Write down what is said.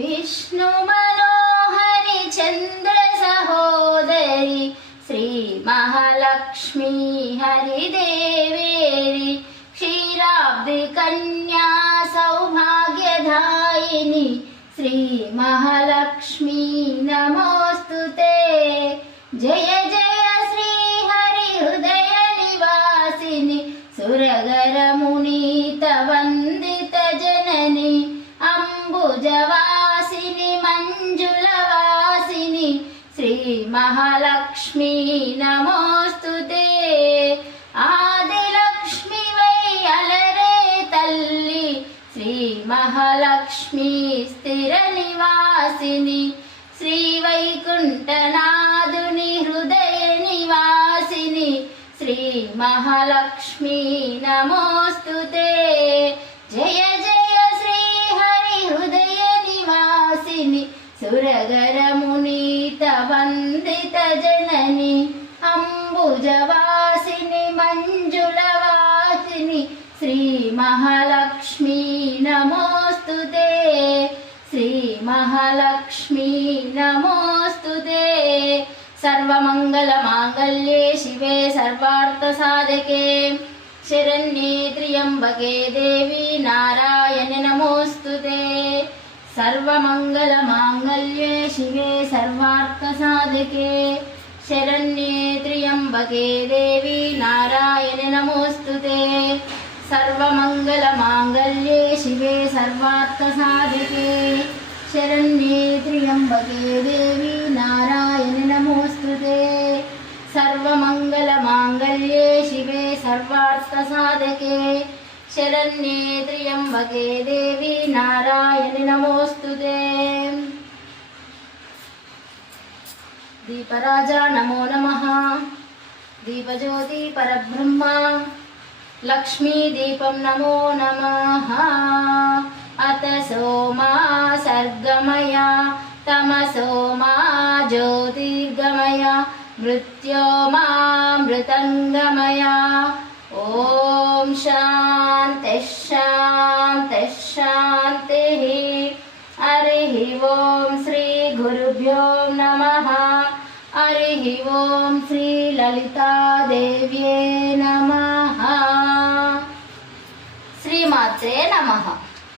विष्णु मनोहरि चंद्र सहोदरी श्री महालक्ष्मी हरिदेवेरी क्षीराब्धि कन्या सौभाग्यदायिनी श्री महालक्ष्मी नमोस्तुते। जय जय श्री हरि हृदय निवासिनी सुरगर मुनीत वंदित जननी अंबुजवासिनी मंजुलवासिनी श्री महालक्ष्मी नमोस्तुते। आदिलक्ष्मी वै अलरे तल्ली श्री महालक्ष्मी स्थिर निवासिनी श्री वैकुंठनादुनि हृदय निवासिनी श्री महालक्ष्मी नमोस्तुते। जय जय श्री हरि हृदय निवासिनी सुरगर मुनीत वंदित जननी अंबुजवासिनी मंजुलवासिनी श्री महालक्ष्मी नमोस्तुते। श्री महालक्ष्मी नमोस्तुते। सर्वमंगल मांगल्ये शिवे सर्वार्थ साधके शरण्ये त्र्यंबके देवी नारायणे नमोस्तुते। सर्वमंगल मांगल्ये शिवे सर्वार्थ साधके शरण्ये त्र्यंबके देवी नारायणे नमोस्तुते। सर्वमंगल मांगल्ये शिवे सर्वार्थ साधके शरण्ये त्र्यंबके देवी नारायणे नमोस्तुते। सर्वमंगल मांगल्ये शिवे सर्वार्थ साधके शरण्ये त्र्यंबके देवी नारायणे नमोस्तुते। दीपराजा नमो नमः। दीपज्योति परब्रह्म लक्ष्मी दीपं नमो नमः। अत सोमा सर्गमया तमसो मा ज्योतिर्गमया मृत्योमामृतंगमया। ओम शांति शांति शांतिः। हरिः ओम श्री गुरुभ्यो नमः। हरिः ओम श्री ललिता देव्ये नमः। श्रीमात्रे नमः।